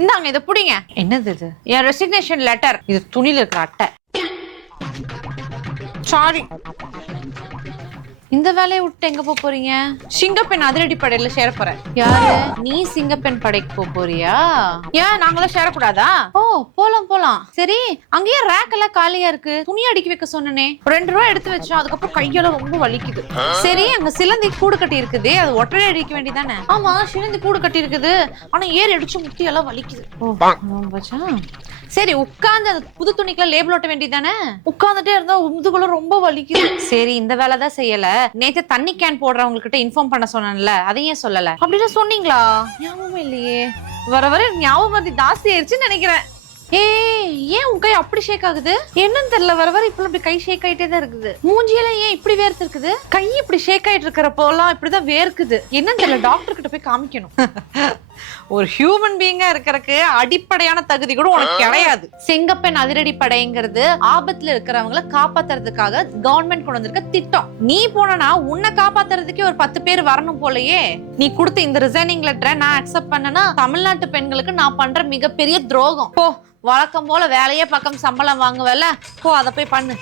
இந்தாங்க இதை புடிங்க. என்னது இது? என் ரெசிக்னேஷன் லெட்டர். இது துணியில இருக்கிற அட்டை. சாரி. இந்த வேலையை விட்டு எங்க போறீங்க? சிங்கப்பெண் அதிரடி படையில சேர போறேன். யாரு நீ? சிங்கப்பெண் படைக்கு போறியா? ஏன் நாங்களும் சேரக்கூடாதா? ஓ போலாம் போலாம். சரி அங்கேயே ரேக் எல்லாம் காலியா இருக்கு, துணி அடிக்க வைக்க சொன்னனே. 2 ரூபா எடுத்து வச்சோம், அதுக்கப்புறம் கையெல்லாம் ரொம்ப வலிக்குது. சரி அங்க சிலந்தி கூடு கட்டி இருக்குது, அது ஒற்றை அடிக்க வேண்டியதானே? ஆமா சிலந்தி கூடு கட்டி இருக்குது, ஆனா ஏறி அடிச்சு முட்டி எல்லாம் வலிக்குது. சரி உட்கார்ந்து அந்த புது துணிக்கெல்லாம் லேபிள் ஒட்ட வேண்டியதானே? உட்கார்ந்துட்டே இருந்தா முதுகுல ரொம்ப வலிக்குது. சரி இந்த வேலை தான் செய்யல. நேத்து தண்ணி கேன் போடுறவங்க கிட்ட இன்ஃபார்ம் பண்ண சொன்னேன்ல, அதையும் சொல்லல. அப்படின்னு சொன்னீங்களா? ஞாபகம் இல்லையே. வர வர ஞாபகம் மறதி ஜாஸ்தி ஆயிடுச்சுன்னு நினைக்கிறேன். ஏன் உன் கை அப்படி ஷேக் ஆகுது? என்னன்னு தெரியல, வர வர இப்ப இப்படி கை ஷேக் ஆயிட்டே தான் இருக்குது. மூஞ்சியில ஏன் இப்படி வேர்த்து இருக்குது? கை இப்படி ஷேக் ஆயிட்டு இருக்கிறப்போலாம் இப்படிதான் வேர்க்குது. என்னன்னு தெரியல, டாக்டர் கிட்ட போய் காமிக்கணும். ஒரு ஹியூமன் பீயிங்கா இருக்கறதுக்கு அடிப்படையான தகுதி கூட உனக்கு கிடையாது. சிங்கப்பெண் அதிரடி படைங்கிறது ஆபத்துல இருக்கிறவங்கள காப்பாத்துறதுக்காக கவர்மெண்ட் கொண்டு வந்திருக்க திட்டம். நீ போனா உன்னை காப்பாத்துறதுக்கே ஒரு 10 பேர் வரணும் போலயே. நீ கொடுத்த இந்த ரிசைனிங் லெட்டரை நான் அக்செப்ட் பண்ணனா தமிழ்நாட்டு பெண்களுக்கு நான் பண்ற மிகப்பெரிய துரோகம். போ வழக்கம் போல வேலையே பக்கம் சம்பளம் வாங்குவல, போ அதை போய் பண்ணு.